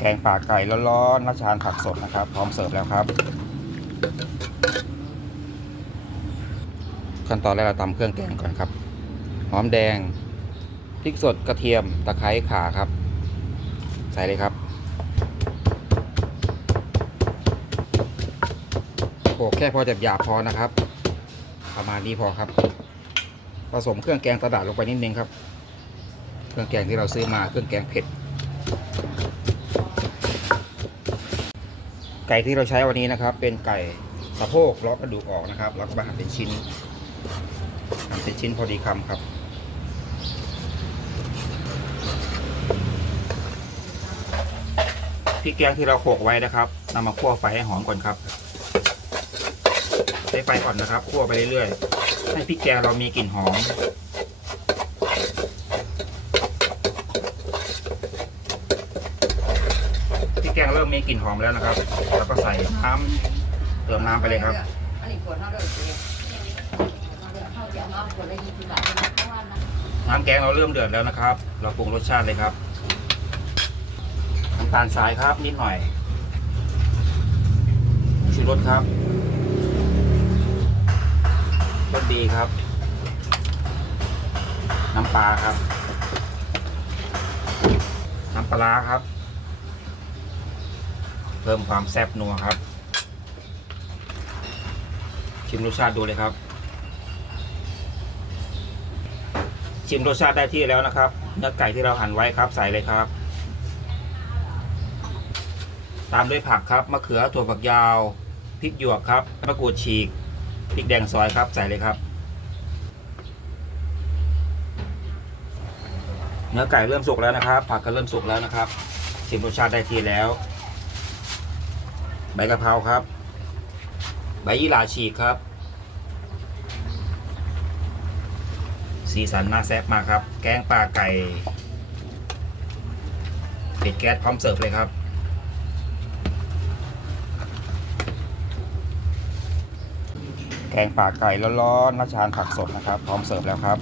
แกงป่าไก่ร้อนๆน้าชานผักสดนะครับ พร้อมเสิร์ฟแล้วครับ ขั้นตอนแรกเราตำเครื่องแกงก่อนครับ หอมแดงพริกสดกระเทียมตะไคร้ข่าครับ ใส่เลยครับโขกแค่พอจะหยาบพอนะครับ ประมาณนี้พอครับ ผสมเครื่องแกงกระดาษลงไปนิดนึงครับ เครื่องแกงที่เราซื้อมาเครื่องแกงเผ็ด ไก่ที่เราใช้วันนี้นะครับ เป็นไก่สะโพกเลาะกระดูกออกนะครับแล้วก็มาหั่นเป็นชิ้นหั่นเป็นชิ้นพอดีคำครับพริกแกงที่เราโขกไว้นะครับนำมาคั่วไฟให้หอมก่อนครับใช้ไฟอ่อนนะครับคั่วไปเรื่อยๆให้พริกแกงเรามีกลิ่นหอม พ เริ่มมีกลิ่นหอมแล้วนะครับ แล้วก็ใส่น้ำเติมน้ำไปเลยครับอันนี้ขวดเท่าเดิมเลยเท่าเดียวน้ำแกงเราเริ่มเดือดแล้วนะครับ เราปรุงรสชาติเลยครับน้ำตาลทรายครับนิดหน่อยชูรสครับรสดีครับ น้ำปลาครับ น้ำปลาร้าครับ เพิ่มความแซ่บนัวครับ ชิมรสชาติดูเลยครับ ชิมรสชาติได้ที่แล้วนะครับ เนื้อไก่ที่เราหั่นไว้ครับใส่เลยครับ ตามด้วยผักครับมะเขือถั่วฝักยาวพริกหยวกครับมะกรูดฉีกพริกแดงซอยครับใส่เลยครับ เนื้อไก่เริ่มสุกแล้วนะครับ ผักก็เริ่มสุกแล้วนะครับชิมรสชาติได้ทีแล้ว ใบกะเพราครับ ใบยี่หร่าฉีกครับ สีสันน่าแซ่บมากครับ แกงปลาไก่ปิดแก๊สพร้อมเสิร์ฟเลยครับ แกงป่าไก่ร้อนๆน้าชานผักสดนะครับ พร้อมเสิร์ฟแล้วครับ